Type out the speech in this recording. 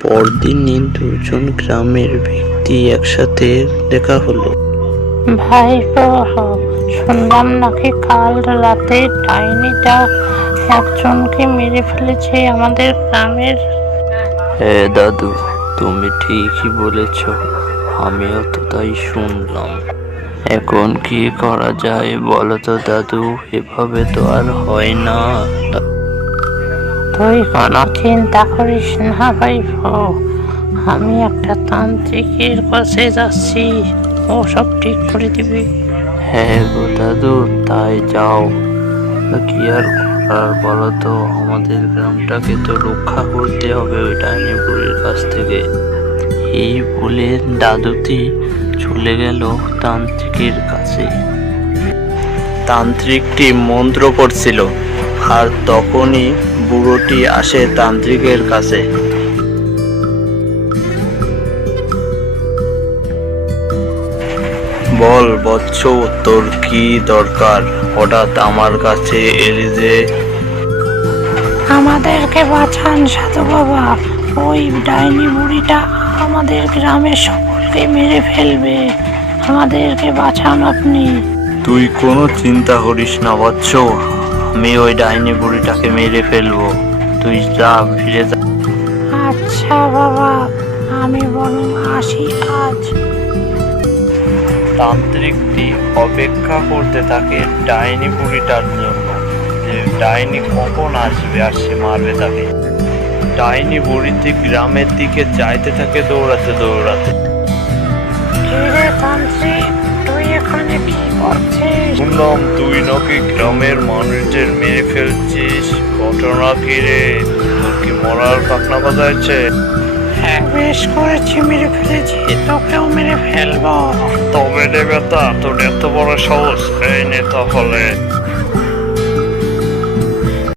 পরদিনই দুজন গ্রামের ব্যক্তি একসাথে দেখা হলো। ভাইপো, শুনলাম নাকি কাল রাতে ডাইনিটা একজনকে মেরে ফেলেছে আমাদের গ্রামের। হ্যাঁ দাদু, তুমি ঠিকই বলেছ, আমিও তো তাই শুনলাম। এখন কি করা যায় বলো তো দাদু, এভাবে তো আর হয় না। তুই কোনো চিন্তা করিস না ভাইপো, আমি একটা তান্ত্রিকের কাছে যাচ্ছি, ও সব ঠিক করে দিবে। হ্যাঁ গো দাদু, তাই যাও। কি আর করার বলো তো, আমাদের গ্রামটাকে তো রক্ষা করতে হবে ওই ডাইনি বুড়ির কাছ থেকে। এই বলে দাদুটি চলে গেল তান্ত্রিকের কাছে। তান্ত্রিকটি মন্ত্র করছিল, আর তখনই বুড়োটি আসে তান্ত্রিকের কাছে। বল বৎস, তোর কি দরকার? হঠাৎ আমার কাছে এলি যে? আমাদেরকে বাঁচান সাধু বাবা, ওই ডাইনি বুড়িটা আমাদের গ্রামের সকলকে মেরে ফেলবে, আমাদেরকে বাঁচান আপনি। তুই কোনো চিন্তা করিস না বৎস, আমি ওই ডাইনি বুড়িটাকে মেরে ফেলবো। তুই যা, ফিরে যা। আচ্ছা বাবা, আমি বরং আসি আজ। তান্ত্রিকটি অপেক্ষা করতে থাকে ডাইনি বুড়িটার জন্য, যে ডাইনি কখন আসবে আর সে মারবে তাকে। ডাইনি বুড়িটি গ্রামের দিকে যাইতে থাকে দৌড়াতে দৌড়াতে। কিরে তান্ত্রিক, তুই এখানে কি করছিস? শুনলাম তুই নাকি গ্রামের মানুষদের মেরে ফেলছিস, ঘটনা কি রে? তোর কি মরার পাখনা বাজাইছে? হ্যাঁ, বেশ করেছি, মেরে ফেলেছি, তোকেও মেরে ফেলবো। তবে রে বেটা, তোর এত বড় সাহস! এই নে তাহলে।